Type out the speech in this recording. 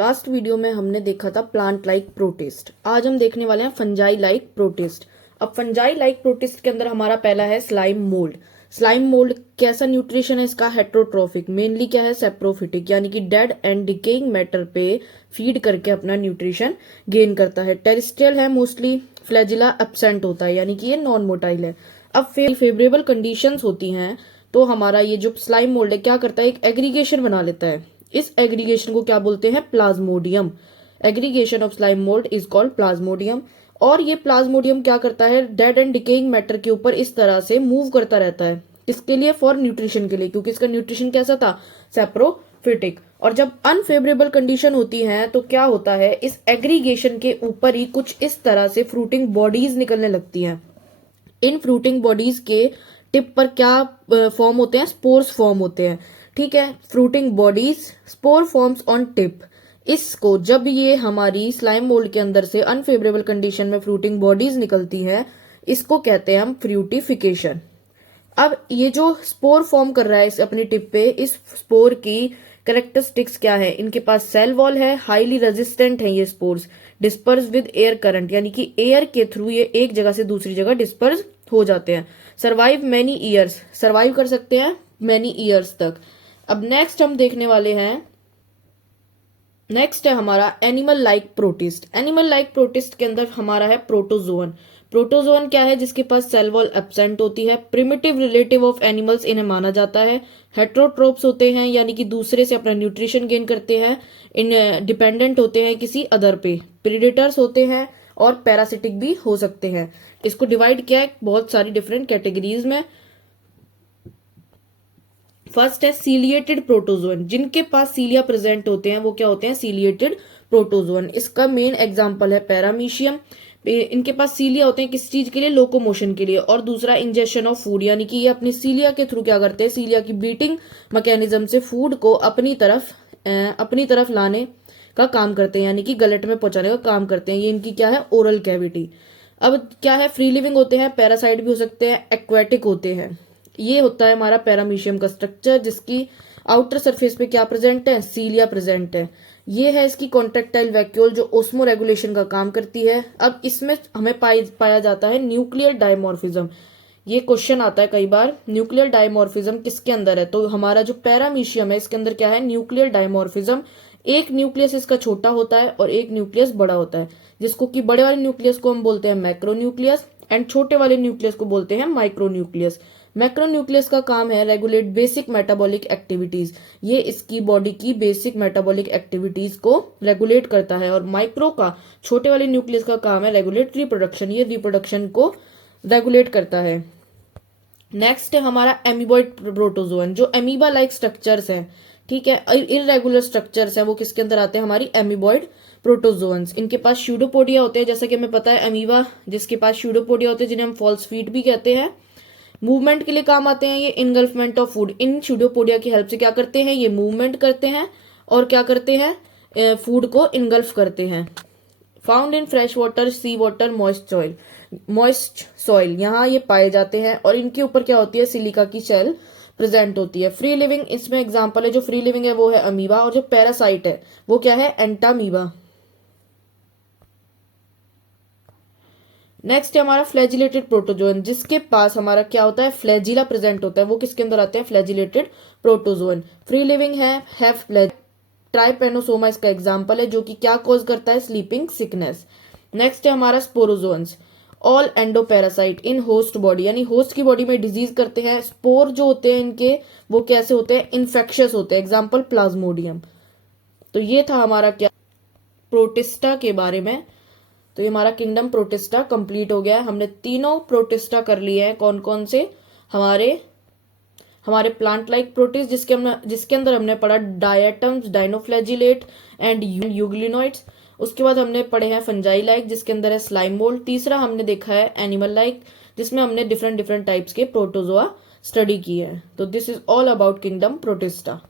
Last video में हमने देखा था प्लांट लाइक प्रोटिस्ट। आज हम देखने वाले हैं फंजाई लाइक प्रोटिस्ट। अब फंजाई लाइक प्रोटिस्ट के अंदर हमारा पहला है स्लाइम मोल्ड। स्लाइम मोल्ड कैसा न्यूट्रिशन है इसका? हेट्रोट्रोफिक, मेनली क्या है सेप्रोफिटिक, यानी कि डेड एंड डिकेइंग मैटर पे फीड करके अपना न्यूट्रिशन गेन करता है। टेरिस्ट्रियल है मोस्टली, फ्लैजिला एब्सेंट होता है, यानी कि ये नॉन मोटाइल है। अब फेवरेबल कंडीशंस होती हैं तो हमारा ये जो स्लाइम मोल्ड है क्या करता है, एक एग्रीगेशन बना लेता है। इस एग्रीगेशन को क्या बोलते हैं? Plasmodium. Aggregation of slime mould is called Plasmodium. और ये प्लाज्मोडियम क्या करता है, डेड एंड डिकेइंग मैटर के ऊपर इस तरह से मूव करता रहता है। किसके लिए? फॉर न्यूट्रिशन के लिए, क्योंकि इसका न्यूट्रिशन कैसा था? सेप्रोफिटिक। और जब अनफेवरेबल कंडीशन होती है तो क्या होता है, इस एग्रीगेशन के ऊपर ही कुछ इस तरह से फ्रूटिंग बॉडीज निकलने लगती हैं। इन फ्रूटिंग बॉडीज के टिप पर क्या फॉर्म होते हैं? स्पोर्स फॉर्म होते हैं। ठीक है, fruiting bodies, spore forms on tip. इसको जब ये हमारी स्लाइम मोल्ड के अंदर से अनफेवरेबल कंडीशन में फ्रूटिंग बॉडीज निकलती है, इसको कहते हैं हम फ्रूटिफिकेशन। अब ये जो स्पोर फॉर्म कर रहा है इस अपनी टिप पे, इस स्पोर की कैरेक्टरिस्टिक्स क्या है? इनके पास सेल वॉल है, हाईली रेजिस्टेंट है ये spores, disperse with air current, यानी कि एयर के थ्रू ये एक जगह से दूसरी जगह डिस्पर्स हो जाते हैं। सर्वाइव मेनी ईयर्स, सर्वाइव कर सकते हैं मेनी ईयर्स तक। अब नेक्स्ट हम देखने वाले हैं, नेक्स्ट है हमारा animal like protist. Animal like protist के अंदर हमारा है प्रोटोजोअन। प्रोटोजोअन क्या है? जिसके पास सेल वॉल एब्सेंट होती है, प्रिमिटिव रिलेटिव ऑफ एनिमल्स इन्हें माना जाता है, हेट्रोट्रोप्स होते हैं, यानी कि दूसरे से अपना न्यूट्रिशन गेन करते हैं, इन डिपेंडेंट होते हैं किसी अदर पे, प्रीडेटर्स होते हैं और पैरासिटिक भी हो सकते हैं। इसको डिवाइड किया है बहुत सारी डिफरेंट कैटेगरीज में। फर्स्ट है सीलिएटेड प्रोटोजोअन। जिनके पास सीलिया प्रेजेंट होते हैं वो क्या होते हैं? Ciliated protozoan. इसका मेन एग्जांपल है पैरामीशियम। इनके पास सीलिया होते हैं किस चीज के लिए? लोकोमोशन के लिए। और दूसरा इंजेक्शन ऑफ फूड, यानी कि ये अपनी सीलिया के थ्रू क्या करते हैं? सीलिया की ब्रीथिंग मैकेनिज्म से फूड को अपनी तरफ लाने का काम करते हैं, यानी कि गलट में पहुंचाने का काम करते हैं। ये इनकी क्या है? Oral cavity. अब क्या है? फ्री लिविंग होते हैं, पैरासाइट भी हो सकते हैं, एक्वेटिक होते हैं। ये होता है हमारा पैरामीशियम का स्ट्रक्चर, जिसकी आउटर सरफेस पे क्या प्रेजेंट है? सीलिया प्रेजेंट है। ये है इसकी कॉन्ट्रेक्टाइल वैक्यूल जो ओस्मो रेगुलेशन का काम करती है। अब इसमें हमें पाया जाता है न्यूक्लियर डायमॉर्फिज्म। ये क्वेश्चन आता है कई बार, न्यूक्लियर डायमॉर्फिज्म किसके अंदर है? तो हमारा जो पैरामीशियम है इसके अंदर क्या है? Nuclear dimorphism. एक न्यूक्लियस इसका छोटा होता है और एक न्यूक्लियस बड़ा होता है, जिसको कि बड़े वाले न्यूक्लियस को हम बोलते हैं मैक्रोन्यूक्लियस एंड छोटे वाले न्यूक्लियस को बोलते हैं माइक्रोन्यूक्लियस। मैक्रोन्यूक्लियस का काम है रेगुलेट बेसिक मेटाबॉलिक एक्टिविटीज। ये इसकी बॉडी की बेसिक मेटाबॉलिक एक्टिविटीज को रेगुलेट करता है। और माइक्रो का, छोटे वाले न्यूक्लियस का काम है रेगुलेट रिप्रोडक्शन। ये रिप्रोडक्शन को रेगुलेट करता है। नेक्स्ट है हमारा एमीबॉइड प्रोटोजोअन, जो एमीबा लाइक स्ट्रक्चर्स हैं। ठीक है, इरेगुलर स्ट्रक्चर्स हैं, वो किसके अंदर आते हैं? हमारी एमीबॉइड प्रोटोजोअन्स। इनके पास स्यूडोपोडिया होते हैं, जैसा कि हमें पता है अमीबा जिसके पास स्यूडोपोडिया होते हैं, जिन्हें हम फॉल्स फीट भी कहते हैं। मूवमेंट के लिए काम आते हैं ये, इनगल्फमेंट ऑफ फूड। इन स्यूडोपोडिया की हेल्प से क्या करते हैं? ये मूवमेंट करते हैं और क्या करते हैं? फूड को इनगल्फ करते हैं। Found in fresh water, sea water, moist soil, यहाँ ये पाए जाते हैं। और इनके ऊपर क्या होती है? सिलिका की शेल प्रेजेंट होती है। फ्री लिविंग इसमें एग्जांपल है, जो फ्री लिविंग है वो है अमीबा, और जो पैरासाइट है वो क्या है? एंटामीबा। नेक्स्ट है हमारा फ्लैजिलेटेड प्रोटोजोअन, जिसके पास हमारा क्या होता है? फ्लैजिला प्रेजेंट होता है। वो किसके अंदर आते हैं? Flagellated protozoan. फ्री लिविंग है ट्राइपेनोसोमा इसका एग्जांपल है, जो कि क्या कॉज करता है? Sleeping sickness. नेक्स्ट है हमारा स्पोरोजोन्स, ऑल एंडोपैरासाइट इन होस्ट बॉडी, यानी होस्ट की बॉडी में डिजीज करते हैं। स्पोर जो होते हैं इनके, वो कैसे होते हैं? इन्फेक्शियस होते हैं, एग्जाम्पल प्लाज्मोडियम। तो ये था हमारा क्या प्रोटिस्टा के बारे में। तो ये हमारा किंगडम प्रोटिस्टा कंप्लीट हो गया है। हमने तीनों प्रोटिस्टा कर लिए हैं। कौन कौन से? हमारे प्लांट लाइक प्रोटिस्ट, जिसके अंदर हमने पढ़ा डायटम्स, डाइनोफ्लैजिलेट एंड यूग्लिनोइड्स। उसके बाद हमने पढ़े हैं फंजाई लाइक, जिसके अंदर है स्लाइम मोल्ड। तीसरा हमने देखा है एनिमल लाइक, जिसमें हमने डिफरेंट टाइप्स के प्रोटोजोआ स्टडी की है। तो this is all about kingdom protista.